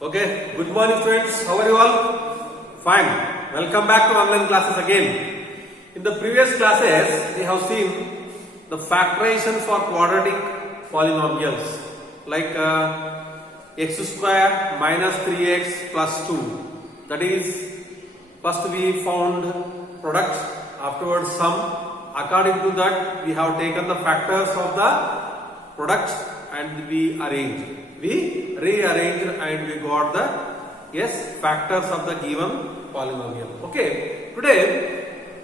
Okay, good morning students. How are you all? Fine. Welcome back to online classes again. In the previous classes, we have seen the factorization for quadratic polynomials like x square minus 3x plus 2. That is, first we found product, afterwards sum. According to that, we have taken the factors of the product and we arranged. We rearranged and we got the factors of the given polynomial. Okay, today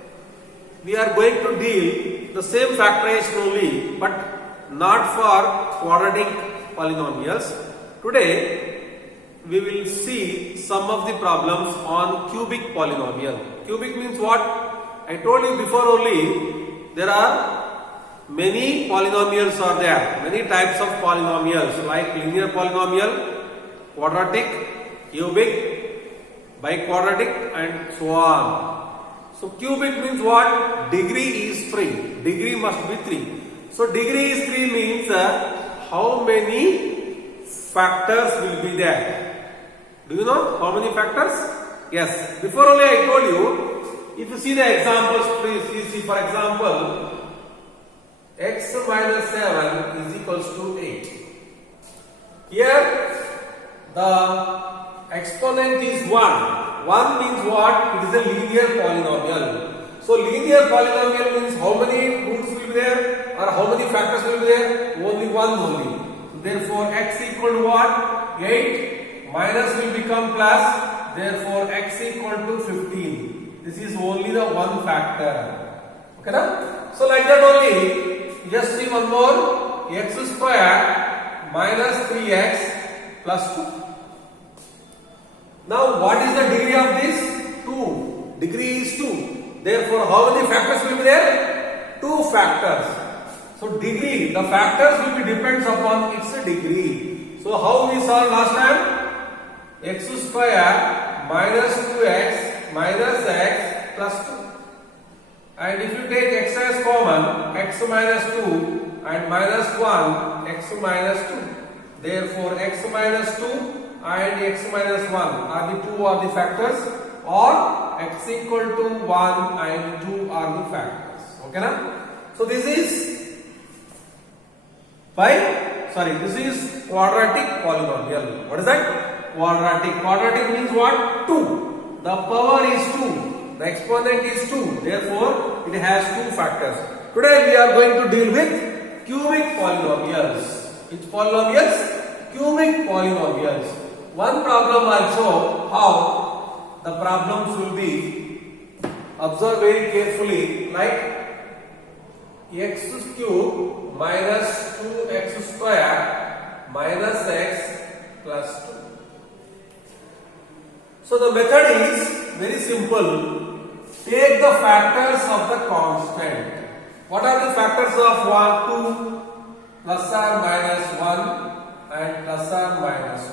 we are going to deal the same factorization only, but not for quadratic polynomials. Today we will see some of the problems on cubic polynomial. Cubic means what? I told you before only, there are many polynomials are there, many types of polynomials like linear polynomial, quadratic, cubic, biquadratic and so on. So cubic means what? Degree is 3. Degree must be 3. So degree is 3 means how many factors will be there? Do you know how many factors? Yes. Before only I told you, if you see the examples, please see for example, x minus 7 is equals to 8. Here the exponent is 1. 1 means what? It is a linear polynomial. So linear polynomial means how many roots will be there or how many factors will be there? Only one only. So therefore x equal to what? 8. Minus will become plus. Therefore x equal to 15. This is only the one factor. Okay na? So like that only. Just see one more, x square minus 3x plus 2. Now what is the degree of this? 2. Degree is 2. Therefore how many factors will be there? 2 factors. So degree, the factors will be depends upon its degree. So how we saw last time? X square minus 2x minus x plus 2. And if you take x as common, x minus 2 and minus 1, x minus 2. Therefore, x minus 2 and x minus 1 are the two are the factors, or x equal to 1 and 2 are the factors. Okay na? So this is this is quadratic polynomial. What is that? Quadratic. Quadratic means what? 2. The power is 2. The exponent is 2, therefore it has 2 factors. Today we are going to deal with cubic polynomials. Which polynomials? Cubic polynomials. One problem I'll show how the problems will be. Observe very carefully, like x cube minus 2x square minus x plus 2. So the method is very simple. Take the factors of the constant. What are the factors of 1, 2, plus or minus 1 and plus or minus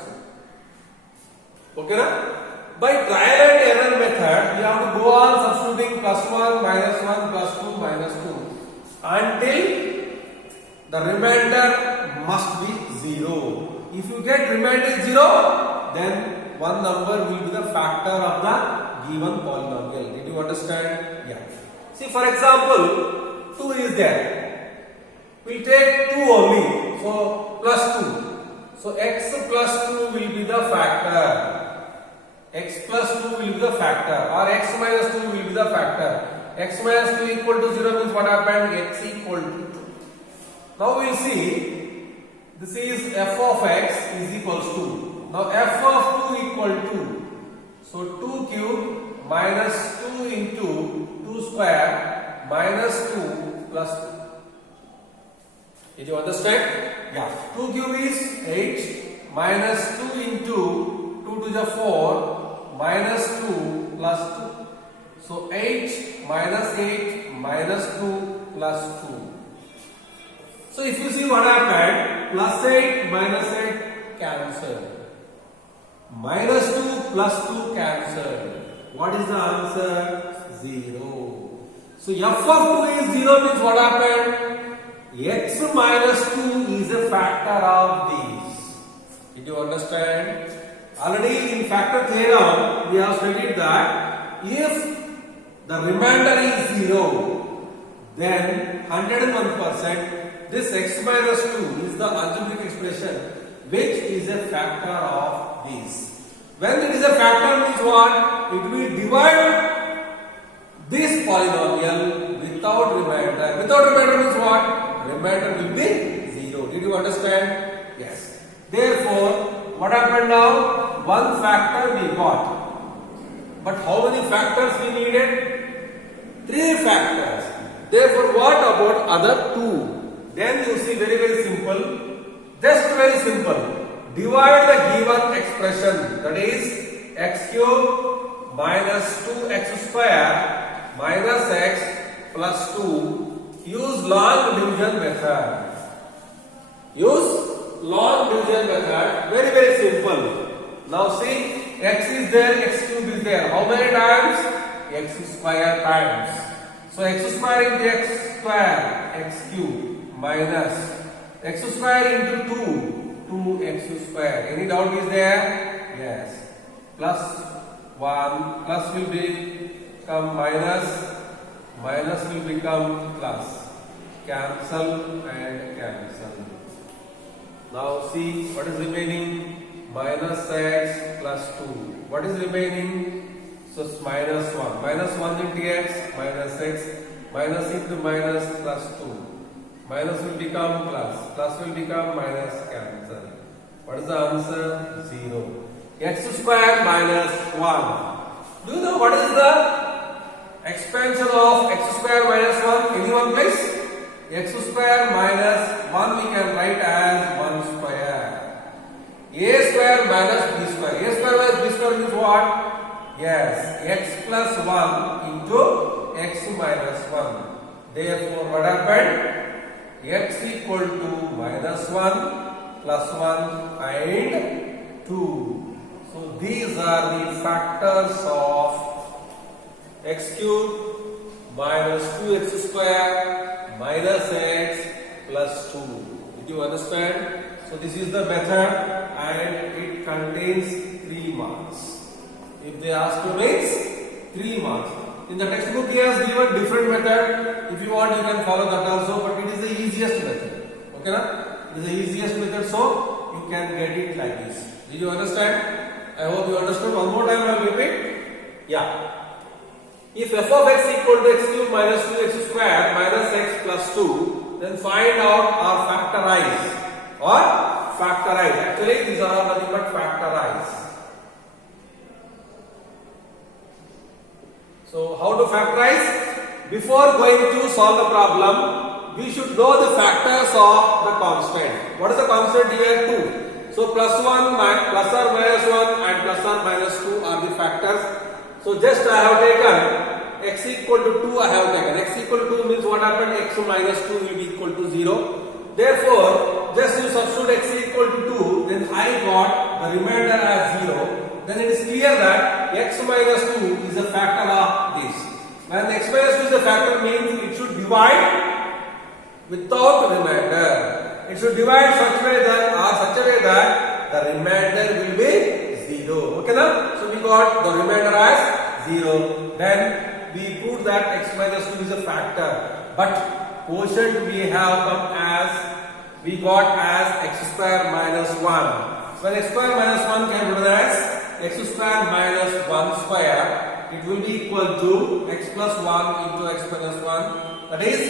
2? Okay na? By trial and error method, you have to go on substituting plus 1, minus 1, plus 2, minus 2 until the remainder must be 0. If you get remainder 0, then one number will be the factor of the given polynomial. Did you understand? Yeah. See, for example, 2 is there. We'll take 2 only. So plus 2. So x plus 2 will be the factor. X plus 2 will be the factor, or x minus 2 will be the factor. X minus 2 equal to 0 means what happened? X equal to 2. Now we'll see. This is f of x is equals to. Now f of 2 equal to. So 2 cube minus 2 into 2 square minus 2 plus 2. Did you understand? Yeah. 2 cube is 8 minus 2 into 2 to the 4 minus 2 plus 2. So 8 minus 8 minus 2 plus 2. So if you see what happened, plus 8 minus 8 cancel. Minus 2 plus 2 cancel. What is the answer? 0. So f of 2 is 0 means what happened? X minus 2 is a factor of these. Did you understand? Already in factor theorem, we have studied that if the remainder is 0, then 101% this x minus 2 is the algebraic expression which is a factor of these. When it is a factor means what? It will divide this polynomial without remainder. Without remainder means what? Remainder will be 0. Did you understand? Yes. Therefore, what happened now? One factor we got. But how many factors we needed? 3 factors. Therefore, what about other 2? Then you see very simple. Just very simple. Divide the given expression, that is x cube minus 2x square minus x plus 2. Use long division method. Use long division method. Very simple. Now see, x is there, x cube is there. How many times? X square times. So x square into x square, x cube minus x square into 2x square. Any doubt is there? Yes. Plus 1, plus will become minus, minus will become plus. Cancel and cancel. Now see what is remaining. Minus x plus 2. What is remaining? So it's minus 1. Minus 1 into x, minus into minus plus 2. Minus will become plus. Plus will become minus, cancel. What is the answer? 0. X square minus 1. Do you know what is the expansion of x square minus 1? Anyone please? X square minus 1 we can write as 1 square. A square minus b square. A square minus b square means what? Yes, x plus 1 into x minus 1. Therefore, what happened? X equal to minus 1 plus 1 and 2. So, these are the factors of x cube minus 2x square minus x plus 2. Did you understand? So this is the method and it contains 3 marks. If they ask you means 3 marks. In the textbook he has given different method. If you want you can follow that also, but it is the easiest method. Okay na? It is the easiest method, so you can get it like this. Did you understand? I hope you understood. One more time I will repeat. Yeah. If f of x equal to x cube minus 2x square minus x plus 2, then find out or factorize. Actually, these are all nothing but factorize. So, how to factorize? Before going to solve the problem, we should know the factors of the constant. What is the constant here? 2. So, plus or minus 1 and plus or minus 2 are the factors. So, just I have taken x equal to 2 I have taken. X equal to 2 means what happened? X minus 2 will be equal to 0. Therefore, just you substitute x equal to 2, then I got the remainder as 0. Then it is clear that x minus 2 is a factor of this. When x minus 2 is a factor means it should divide without remainder. It should divide such a way that the remainder will be 0. Okay now? So we got the remainder as 0. Then we proved that x minus 2 is a factor. But quotient we have come as, we got as x square minus 1. When x square minus 1 can be written as x square minus 1 square, it will be equal to x plus 1 into x minus 1. That is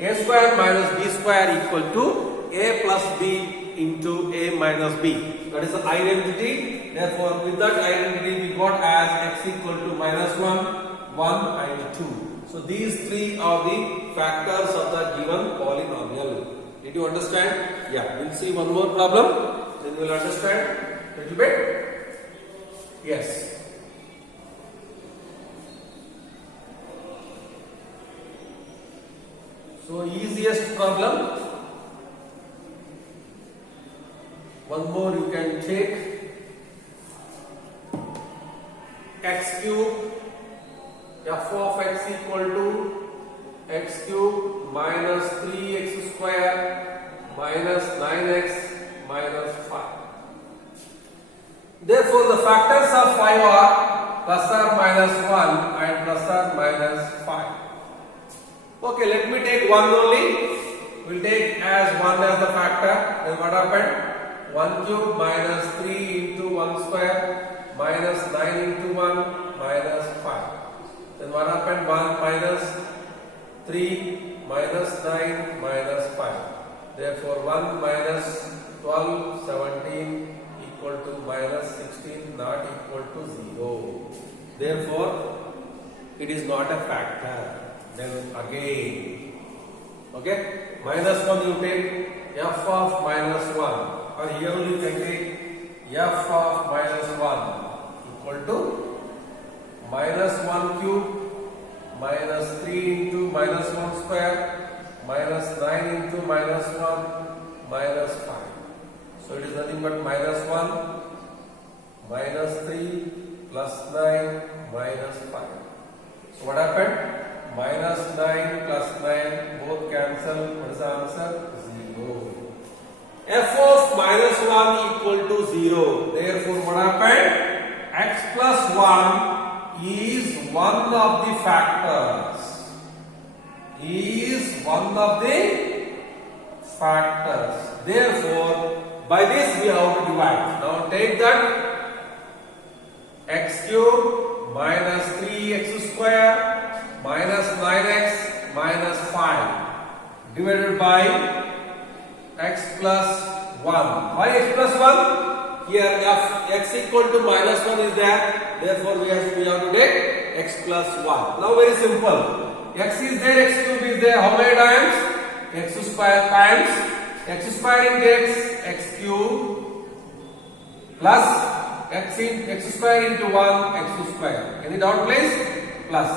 a square minus b square equal to a plus b into a minus b. That is the identity. Therefore, with that identity we got as x equal to minus 1, 1 and 2. So these 3 are the factors of the given polynomial. Did you understand? Yeah, we'll see one more problem, then we'll understand a little bit. Yes. So easiest problem. One more you can take. X cube f of x equal to x cube minus 3x square minus 9x minus 5. Therefore, the factors of 5 are plus or minus 1 and plus or minus 5. Okay, let me take 1 only. We'll take as 1 as the factor. Then what happened? 1 cube minus 3 into 1 square minus 9 into 1 minus 5. Then what happened? 1 minus 3 minus 9 minus 5. Therefore, 1 minus 12, 17 equal to minus 16 not equal to 0. Therefore, it is not a factor. Then again, okay, minus 1 you take f of minus 1, or here you can take f of minus 1 equal to minus 1 cube minus 3 into minus 1 square minus 9 into minus 1 minus 5. So it is nothing but minus 1 minus 3 plus 9 minus 5. So what happened? Minus 9 plus 9 both cancel. What is the answer? 0. F of minus 1 equal to 0. Therefore, what happened? X plus 1 is one of the factors. Is one of the factors. Therefore, by this we have to divide. Now take that x cube minus 3x square minus 9x minus 5 divided by x plus 1. Why x plus 1? Here x equal to minus 1 is there. Therefore, we have to take x plus 1. Now very simple. X is there, x cube is there. How many times? X square times x square into x cube plus x square into 1 x square. Any doubt please? Plus.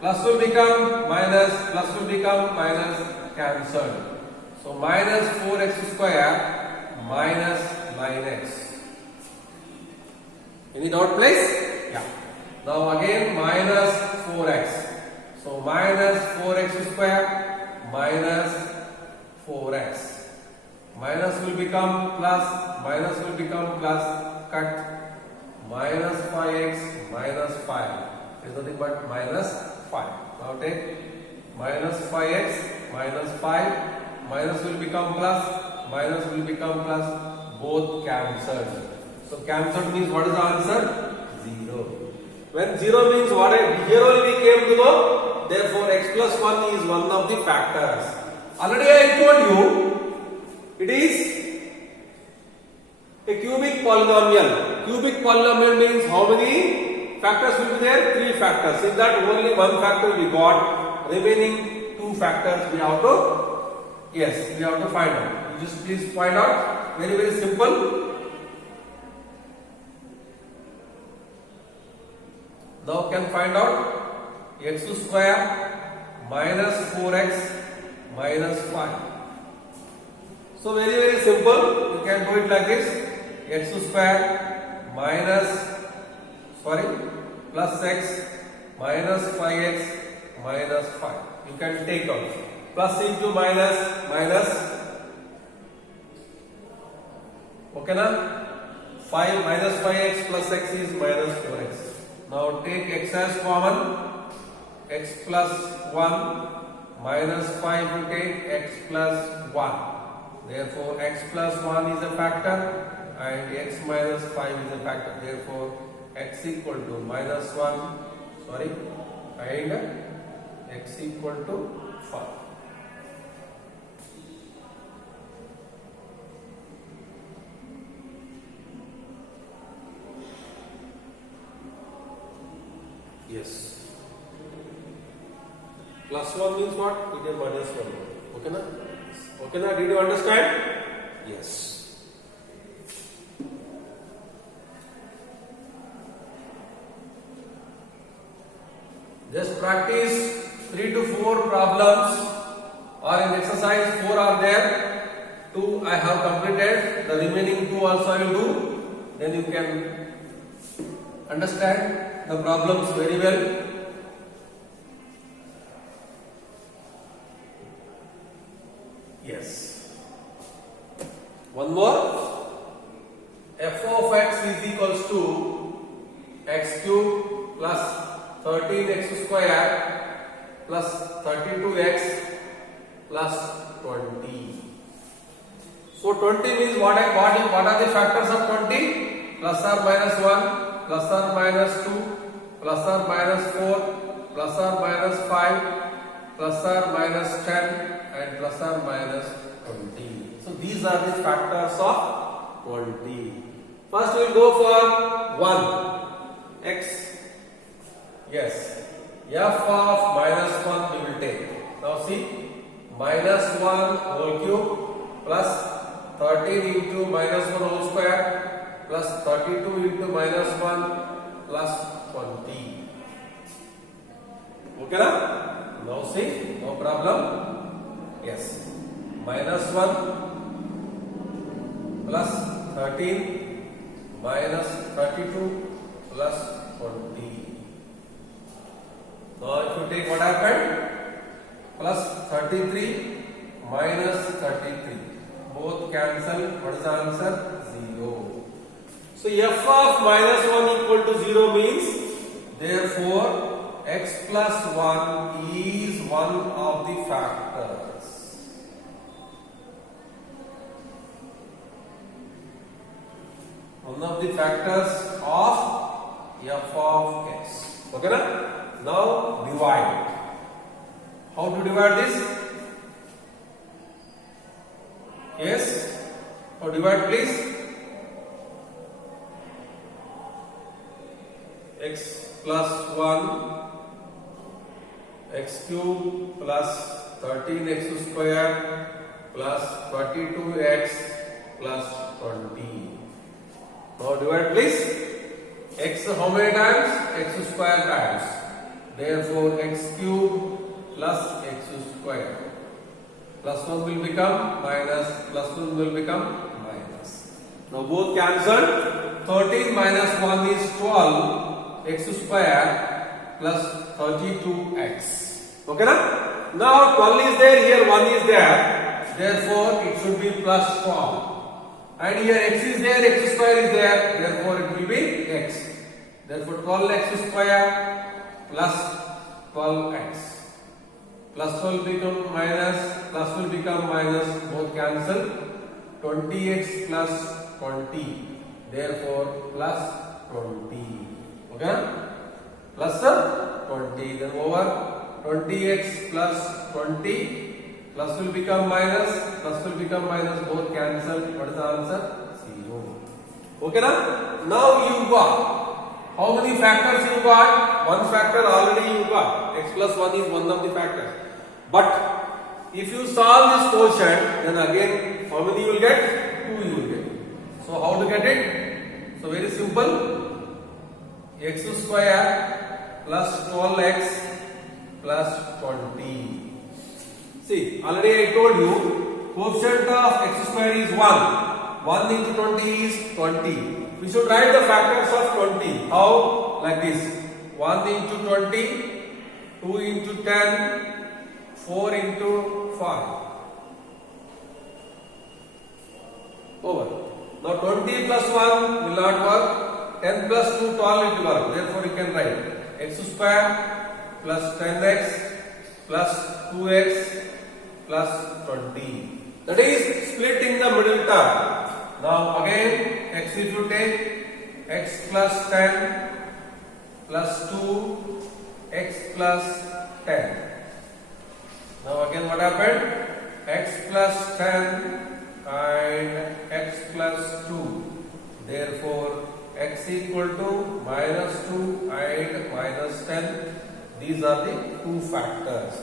Plus will become minus, plus will become minus, cancelled. So minus 4x square minus 9x. Any doubt please? Yeah. Now again minus 4x. So minus 4x square minus 4x. Minus will become plus, cut, minus 5x minus 5. Is nothing but minus 5. Now take minus 5x minus 5. Minus will become plus, both cancelled. So cancelled means what is the answer? 0. When 0 means what? Here only we came to know. Therefore, x plus 1 is one of the factors. Already I told you, it is a cubic polynomial. Cubic polynomial means how many factors will be there? 3 factors. In that only one factor we got. Remaining 2 factors we have to find out. You just please find out. Very, very simple. Now can find out x square minus 4x minus 5. So very, very simple. You can do it like this. X square plus x minus 5x minus 5. You can take out. Plus into minus. Okay na? 5 minus 5x plus x is minus 4x. Now take x as common. X plus 1 minus 5 you take x plus 1. Therefore, x plus 1 is a factor and x minus 5 is a factor. Therefore, x equal to minus 1 and x equal to 5. Yes. Plus 1 means what? It is minus 1. Okay na? Okay na? Did you understand? Yes. Just practice 3 to 4 problems, or in exercise 4 are there. 2 I have completed. The remaining 2 also I will do. Then you can understand the problems very well. Yes. One more. F of x is equals x cube plus 13x square plus 32x plus 20. So 20 means what are the factors of 20? Plus or minus 1, plus or minus 2, plus or minus 4, plus or minus 5, plus or minus 10 and plus or minus 20. So these are the factors of 20. First we will go for 1. X. Yes. F of minus 1 we will take. Now see. Minus 1 whole cube plus 13 into minus 1 whole square plus 32 into minus 1 plus 20. Okay na? Now see. No problem. Yes. Minus 1 plus 13 minus 32 plus 20. Now if you take what happened? Plus 33 minus 33. Both cancel. What is the answer? 0. So f of minus 1 equal to 0 means therefore x plus 1 is one of the factors. One of the factors of f of x. Okay na? Now divide. How to divide this? Yes? How divide please? X plus 1 x cube plus 13x square plus 32x plus 20. Now divide please. X how many times? X square times. Therefore x cube plus x square. Plus 1 will become minus, plus 1 will become minus. Now both cancelled. 13 minus 1 is 12 x square plus 32x. Okay na? Now 12 is there, here 1 is there. Therefore it should be plus 12. And here x is there, x square is there. Therefore it will be x. Therefore 12x square plus 12x. Plus will become minus, plus will become minus, both cancel. 20x plus 20. Therefore plus 20. Okay? Plus 20. Then over 20x plus 20. Plus will become minus, plus will become minus, both cancel. What is the answer? 0. Okay na? Now you got. How many factors you got? One factor already you got. X plus 1 is one of the factors. But if you solve this quotient, then again how many you will get? 2 you will get. So how to get it? So very simple. X square plus 12x plus 20. See, already I told you, quotient of x square is 1. 1 into 20 is 20. We should write the factors of 20. How? Like this. 1 into 20, 2 into 10, 4 into 5. Over. Now 20 plus 1 will not work. 10 plus 2, 12 it will work. Therefore you can write x square plus 10x plus 2x plus 20. That is split in the middle term. Now again x if you take x plus 10 plus 2 x plus 10. Now again what happened? X plus 10 and x plus 2. Therefore x equal to minus 2 and minus 10. These are the two factors.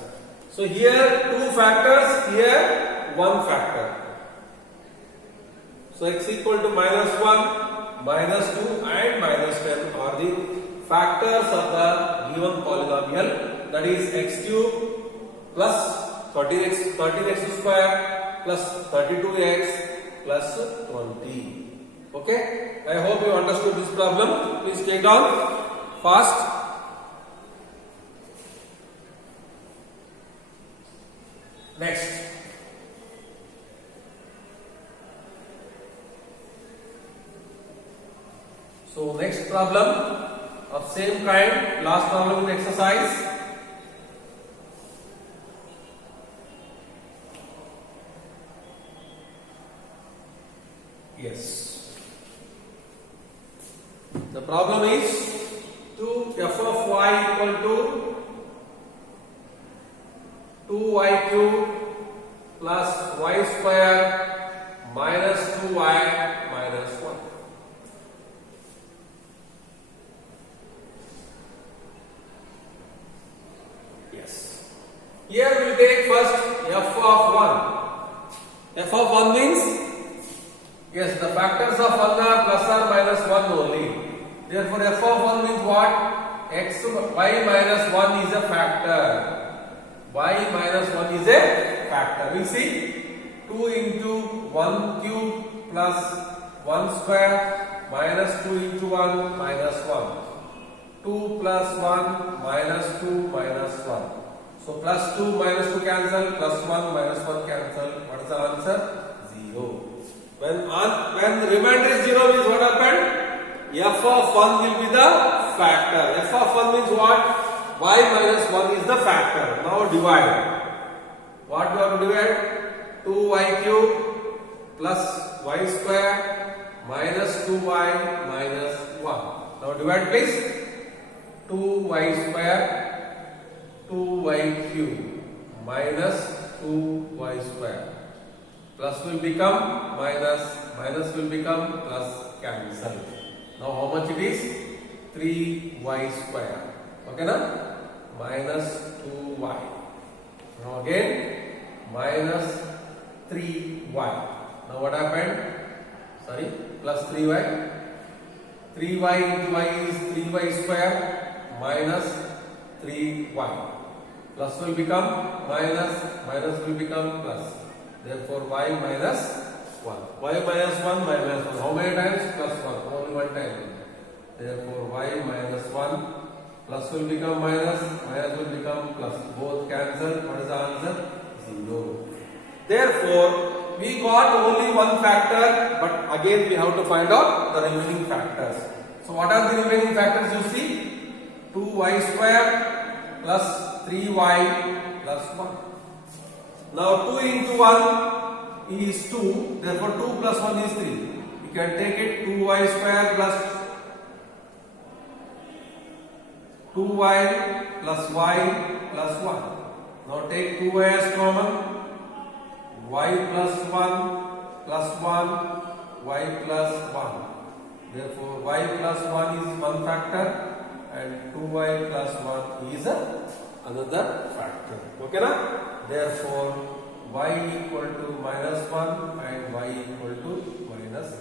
So here two factors, here one factor. So x equal to minus 1, minus 2 and minus 10 are the factors of the given polynomial, that is x cube plus 13x square plus 32x plus 20. Okay, I hope you understood this problem. Please take down fast. Next. So next problem, of same kind, last problem in exercise. Yes. The problem is 2f of y equal to 2y cube plus y square minus 2y minus 1. Yes. Here we will take first f of 1. F of 1 means, yes, the factors of 1 are plus or minus 1 only. Therefore, f of 1 means what? Y minus 1 is a factor. Y minus 1 is a factor. We see 2 into 1 cube plus 1 square minus 2 into 1 minus 1. 2 plus 1 minus 2 minus 1. So plus 2 minus 2 cancel, plus 1 minus 1 cancel. What is the answer? 0. When the remainder is 0 means what happened? F of 1 will be the factor. F of 1 means what? Y minus 1 is the factor. Now divide. What we have to divide? 2y cube plus y square minus 2y minus 1. Now divide please. 2y square 2y cube minus 2y square. Plus will become minus, minus will become plus, cancel. Now how much it is? 3y square. Okay na? Minus 2y. Now again minus 3y. Now what happened? Sorry, plus 3y. 3y into y is 3y square minus 3y. Plus will become minus, minus will become plus. Therefore, y minus 1. Y minus 1, y minus 1. How many times? Plus 1. Only one time. Therefore, y minus 1. Plus will become minus, minus will become plus. Both cancel. What is the answer? 0. Therefore, we got only one factor, but again we have to find out the remaining factors. So, what are the remaining factors you see? 2y square plus 3y plus 1. Now 2 into 1 is 2, therefore 2 plus 1 is 3. You can take it 2y square plus 2y plus y plus 1. Now take 2y as common, y plus 1 plus 1, y plus 1. Therefore y plus 1 is one factor and 2y plus 1 is another factor. Okay na? Therefore, y equal to minus 1 and y equal to minus 1.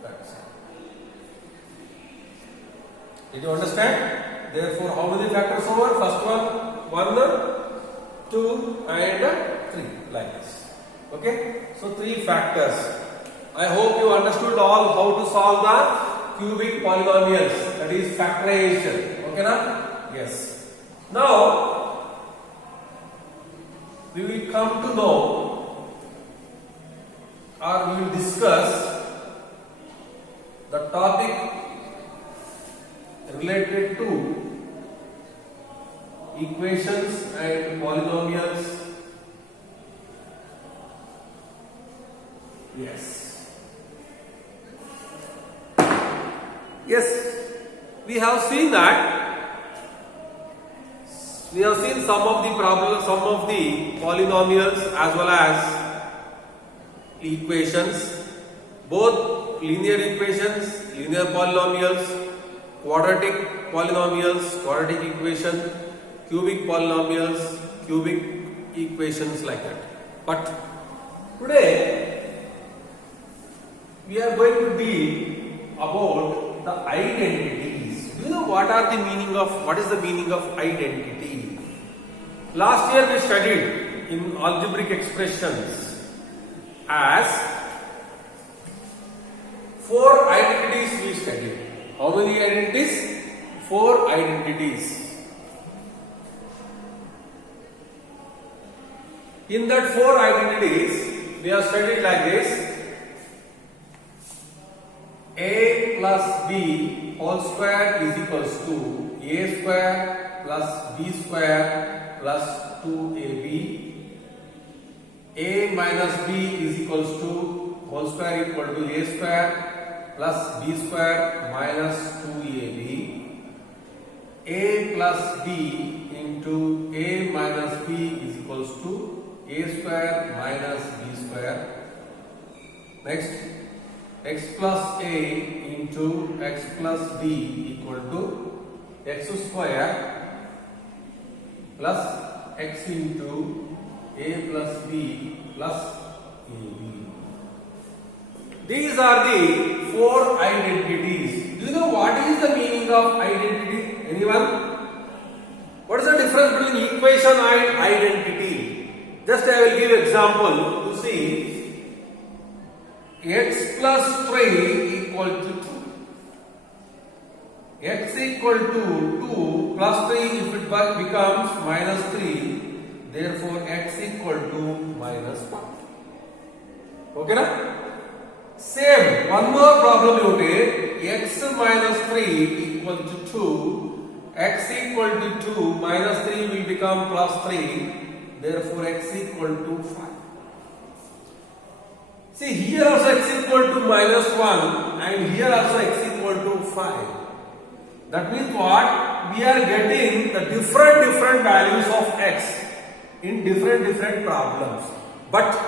That's it. Did you understand? Therefore, how many factors over? First one, 1, 2 and 3 like this. Okay? So, 3 factors. I hope you understood all how to solve the cubic polynomials, that is factorization. Okay na? Yes. Now, we will come to know or we will discuss the topic related to equations and polynomials. Yes. Yes, we have seen that. We have seen some of the problems, some of the polynomials as well as equations, both linear equations, linear polynomials, quadratic polynomials, quadratic equation, cubic polynomials, cubic equations like that. But today we are going to deal about the identities. Do you know what is the meaning of identity? Last year we studied in algebraic expressions as 4 identities we studied. How many identities? 4 identities. In that 4 identities we have studied like this: A plus b whole square is equals to a square plus b square plus 2ab. A minus b is equals to whole square equal to a square plus b square minus 2ab. A plus b into a minus b is equals to a square minus b square. Next, x plus a into x plus b equal to x square plus x into a plus b plus ab. These are the four identities. Do you know what is the meaning of identity? Anyone? What is the difference between equation and identity? Just I will give example to see. X plus 3 equal to 2. X equal to 2 plus 3 if it becomes minus 3. Therefore, x equal to minus 1. Okay na? Same. One more problem you take. X minus 3 equal to 2. X equal to 2 minus 3 will become plus 3. Therefore, x equal to 5. See, here also x equal to minus 1 and here also x equal to 5. That means what? We are getting the different values of x in different problems. But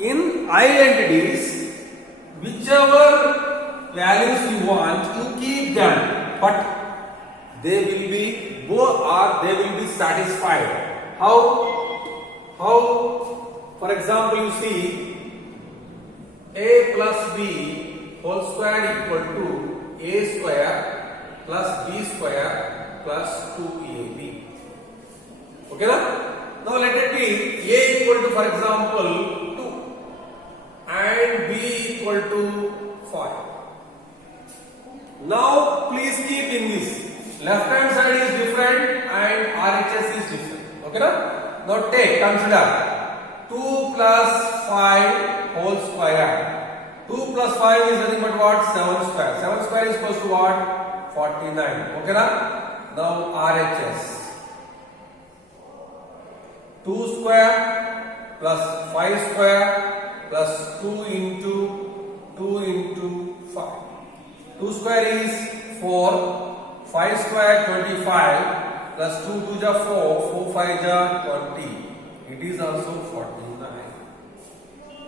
in identities, whichever values you want, you keep them. But they will be both or they will be satisfied. How? For example, you see a plus b whole square equal to a square plus b square plus 2ab. Okay na? Now let it be a equal to, for example, 2 and b equal to 5. Now please keep in this. Left hand side is different and RHS is different. Okay na? Now consider 2 plus 5 whole square. 2 plus 5 is nothing but what? 7 square. 7 square is equals to what? 49. Okay na? Now RHS. 2 square plus 5 square plus 2 into 5. 2 square is 4. 5 square 25 plus 2 to the 4. 4 5 ja 20. It is also 49.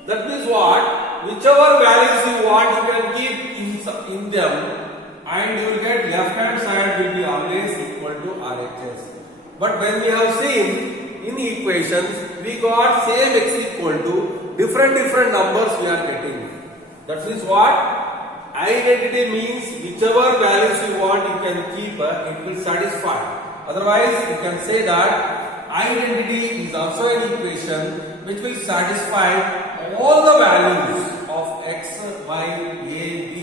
That means what? Whichever values you want, you can keep in them, and you will get left hand side will be always equal to RHS. But when we have seen in equations, we got same x equal to different numbers we are getting. That means what? Identity means whichever values you want, you can keep, it will satisfy. Otherwise, you can say that identity is also an equation which will satisfy all the values of x, y, a, b,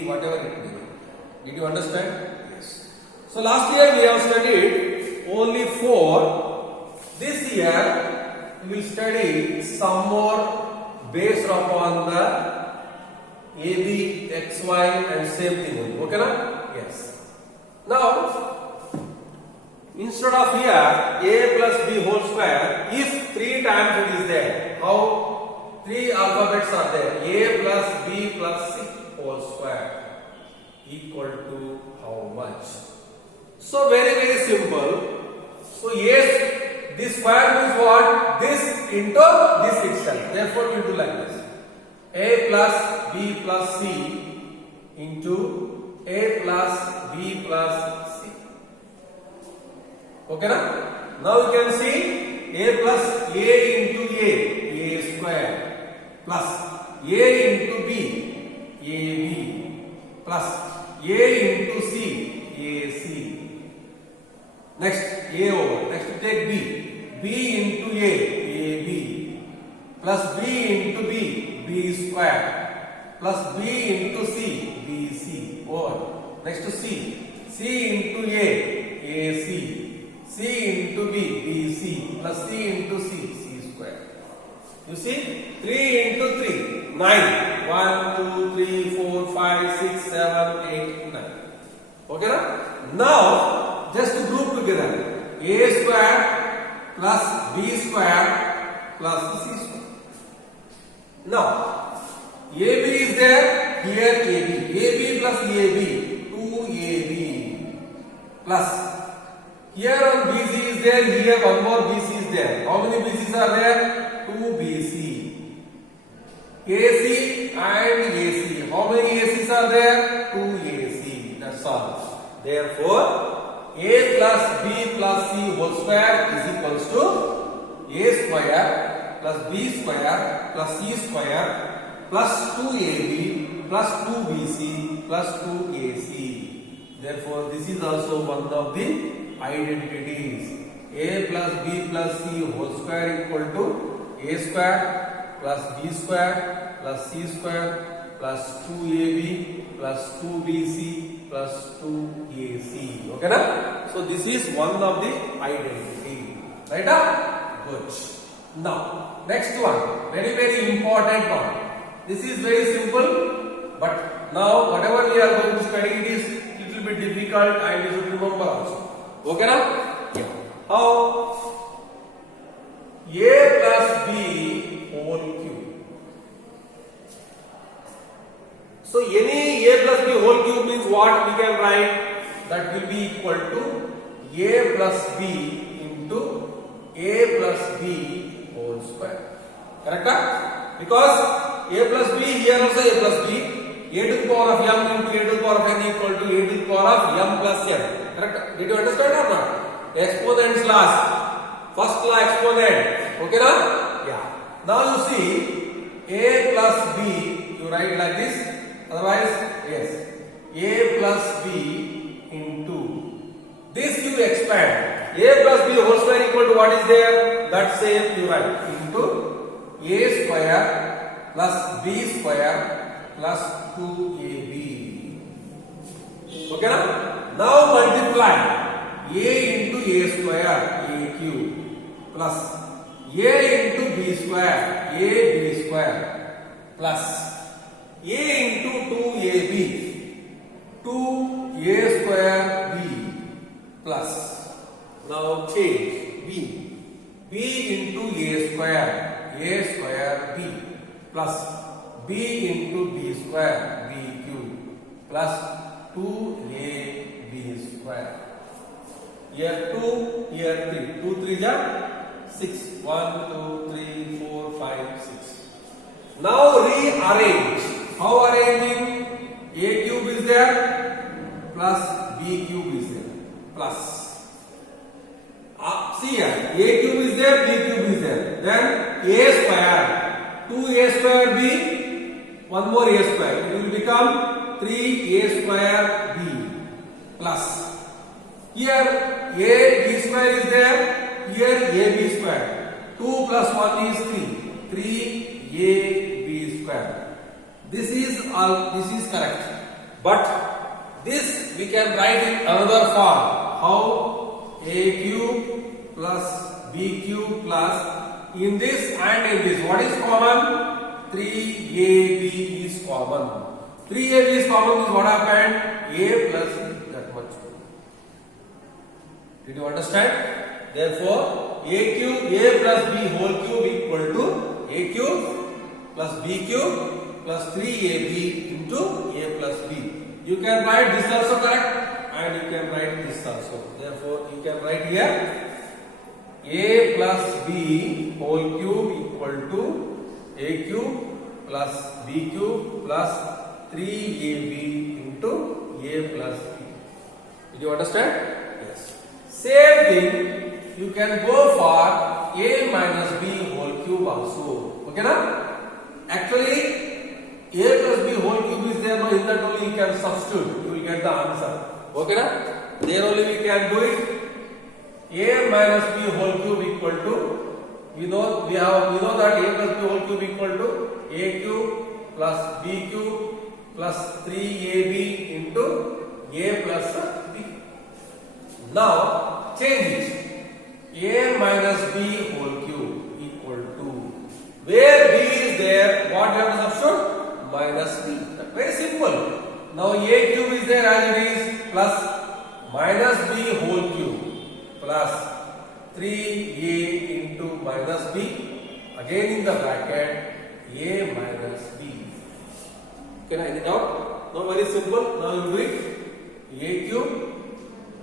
whatever it may be. Did you understand? Yes. So last year we have studied only 4. This year we will study some more based upon the a, b, x, y and same thing. Okay na? Yes. Now, instead of here a plus b whole square, if 3 times it is there, how? 3 alphabets are there. A plus b plus c whole square equal to how much? So very simple. So yes, this square means what? This into this itself. Therefore we do like this. A plus b plus c into a plus b plus c. Okay na? Now you can see a plus a into a square plus a into b ab plus a into c ac. Next a over. Next take b into a ab plus b into b square plus b into c bc over. Next to c into a ac, c into b bc plus c into c square. You see 3 into 3 9. 1 2 3, 4, 5, 6, 7, 8, 9. Okay na? Now, just group together. A square plus B square plus C square. Now, AB is there, here AB. AB plus AB, 2AB plus. Here on BC is there, here one more BC is there. How many BCs are there? 2 BC. AC and AC. How many ACs are there? 2 AC. That's all. Therefore, A plus B plus C whole square is equals to A square plus B square plus C square plus 2AB plus 2BC plus 2AC. Therefore, this is also one of the identities. A plus B plus C whole square equal to A square plus B square plus C square plus 2AB plus 2BC plus 2AC. Okay na? So this is one of the identity. Right up? Good. Now, next one. Very, very important one. This is very simple, but now whatever we are going to study, it is little bit difficult and you should remember also. Okay na? Yeah. How? A plus B whole cube. So any A plus B whole cube means what we can write? That will be equal to A plus B into A plus B whole square. Correct? Because A plus B, here also A plus B. A to the power of m into A to the power of n equal to A to the power of m plus n. Correct? Did you understand or not? Exponents last. First law exponent. Okay na? Yeah. Now you see A plus B, you write like this. Otherwise, yes. A plus B into this you expand. A plus B whole square equal to what is there? That same you write into A square plus B square plus 2AB. Okay na? Now multiply A into A square, A cube plus A into B square, AB square plus A into 2AB, 2A square B plus. Now change B into A square B plus B into B square B cube plus 2AB square. Here 2, here 3. 2 3 are 6. 1, 2, 3, 4, 5, 6. Now rearrange. How arranging? A cube is there plus B cube is there plus. See here, A cube is there, B cube is there. Then A square, 2A square B, one more A square. It will become 3A square B plus. Here A B square is there, here A B square. 2 plus 1 is 3. 3A B square. This is correct. But this we can write in another form. How? A cube plus B cube plus in this and in this. What is common? 3AB is common. 3AB is common means what happened? A plus B, that much. Did you understand? Therefore, A plus B whole cube equal to A cube plus B cube plus 3AB into A plus B. You can write this also correct and you can write this also. Therefore, you can write here A plus B whole cube equal to A cube plus B cube plus 3AB into A plus B. Did you understand? Yes. Same thing, you can go for A minus B whole cube also. Okay na? Actually, A plus B whole cube is there, no, in that only you can substitute, you will get the answer. Okay na? There only we can do it. A minus B whole cube equal to, we know that A plus B whole cube equal to A cube plus B cube plus 3AB into A plus B. Now change it. A minus B whole cube equal to, where B is there, what you have to substitute? Minus B. Very simple. Now a cube is there as it is, plus minus b whole cube plus 3a into minus b, again in the bracket a minus b. Can I get out? Now very simple. Now you do it. A cube,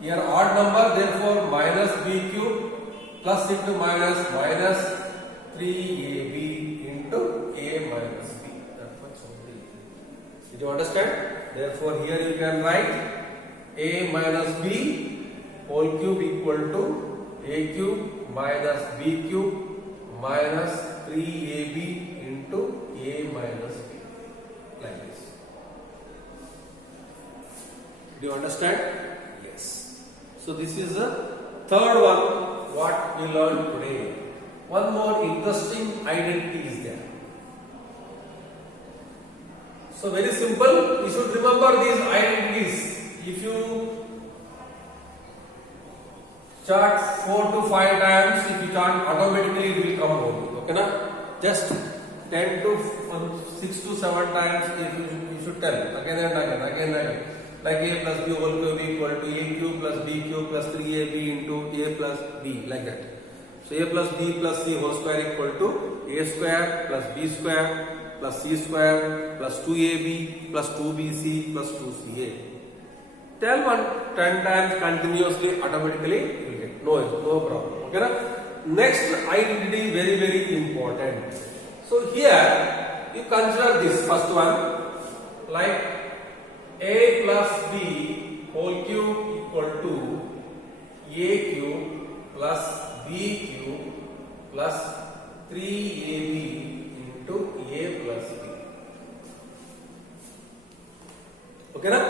here odd number, therefore minus b cube plus into minus 3ab into a minus b. That much only. Did you understand? Therefore here you can write a minus b whole cube equal to a cube minus b cube minus 3ab into a minus b, like this. Do you understand? Yes. So this is the third one what we learned today. One more interesting identity is there. So very simple, you should remember these identities. If you chart 4 to 5 times, if you chart automatically it will come home. Okay na? Just 10 to 6 to 7 times if you should tell again and again. Like a plus b whole cube equal to a cube plus b cube plus 3ab into a plus b, like that. So a plus b plus c whole square equal to a square plus b square plus c square plus 2ab plus 2bc plus 2ca. Tell 10 times continuously, automatically you will get. No problem. Okay na? Next identity very important. So here you consider this first one, like a plus b whole cube equal to a cube plus b cube plus 3ab into a plus b. Okay na?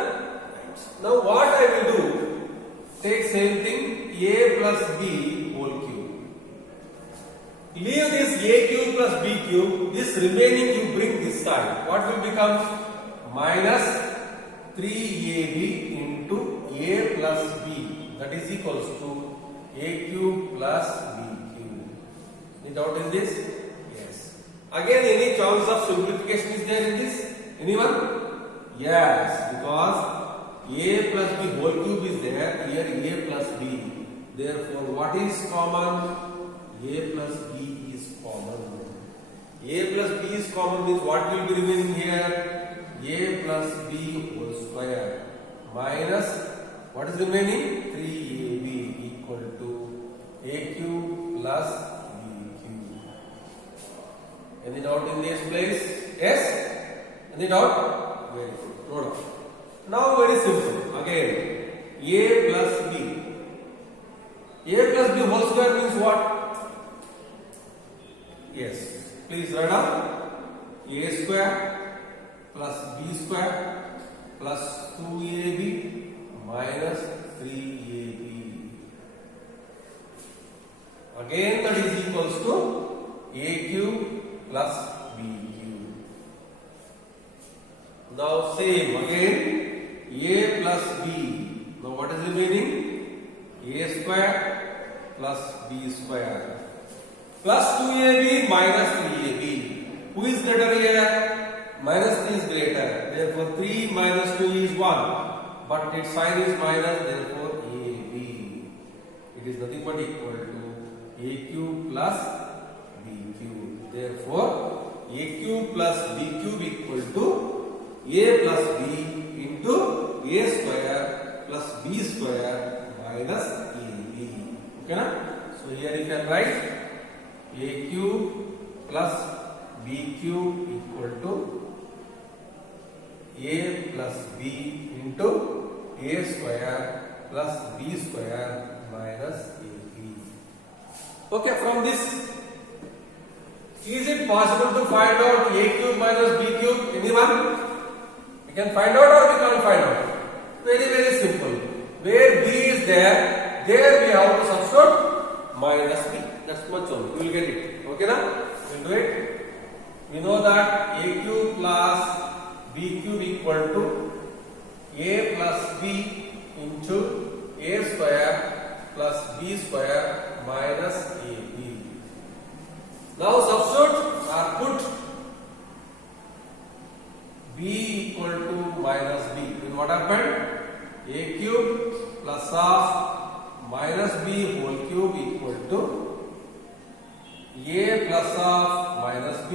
Now what I will do, take same thing, a plus b whole cube. Leave this a cube plus b cube, this remaining you bring this side. What will become? Minus 3ab into a plus b, that is equals to a cube plus b cube. Any doubt in this? Yes. Again, any chance of simplification is there in this? Anyone? Yes, because a plus b whole cube is there, here a plus b. Therefore, what is common? A plus b is common. A plus b is common means what will be remaining here? A plus b whole square minus what is remaining? 3ab equal to a cube plus b cube. Any doubt in this place? Yes? Any doubt? Very good. No doubt. Now very simple. Again, a plus b. A plus b whole square means what? Yes. Please write down. A square plus b square plus 2ab minus 3ab. Again that is equals to a cube plus b cube. Now same again, a plus b. Now what is remaining? A square plus b square plus 2ab minus 3ab. Who is greater here? Minus 3 is greater, therefore 3 minus 2 is 1, but its sign is minus, therefore ab. It is nothing but equal to a cube plus b cube. Therefore, a cube plus b cube equal to a plus b into a square plus b square minus ab. Okay na? So here you can write a cube plus b cube equal to a plus b into a square plus b square minus ab. Okay, from this, is it possible to find out a cube minus b cube? Anyone? We can find out or we can't find out? Very simple. Where b is there we have to substitute minus b. That's much only. We will get it. Okay na? We will do it. We know that a cube plus b cube equal to a plus b into a square plus b square minus ab. Now substitute or put b equal happened? A cube plus of minus b whole cube equal to a plus of minus b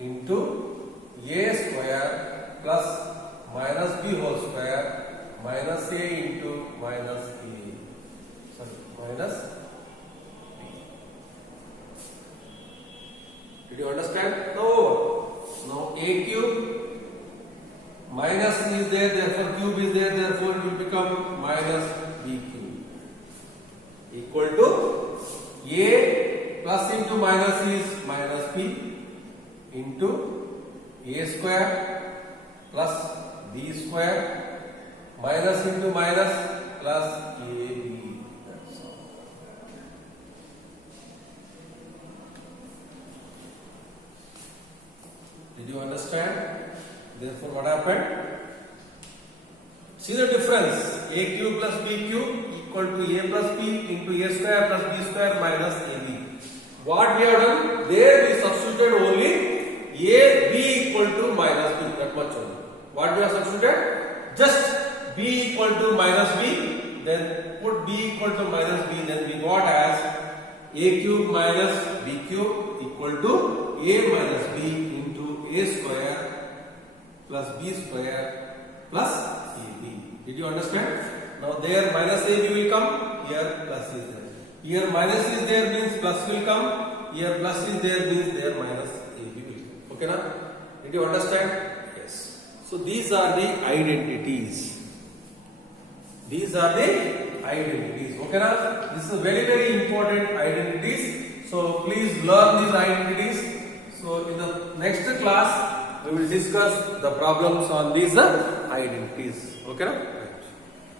into a square plus minus b whole square minus a into minus a. Sorry, minus b. Did you understand? No. Now a cube minus is there, therefore cube is there, therefore it will become minus b cube equal to a plus into minus is minus b into a square plus b square minus into minus plus ab. That's all. Did you understand? Therefore, what happened? See the difference. A cube plus b cube equal to a plus b into a square plus b square minus ab. What we have done? There we substituted only a b equal to minus b. That much only. What we have substituted? Just b equal to minus b. Then put b equal to minus b. Then we got as a cube minus b cube equal to a minus b into a square plus b square plus ab. Did you understand? Now there minus ab will come, here plus is there. Here minus is there means plus will come, here plus is there means there minus ab will come. Okay na? Did you understand? Yes. So these are the identities. These are the identities. Okay na? This is very very important identities. So please learn these identities. So in the next class we will discuss the problems on these identities. Okay na?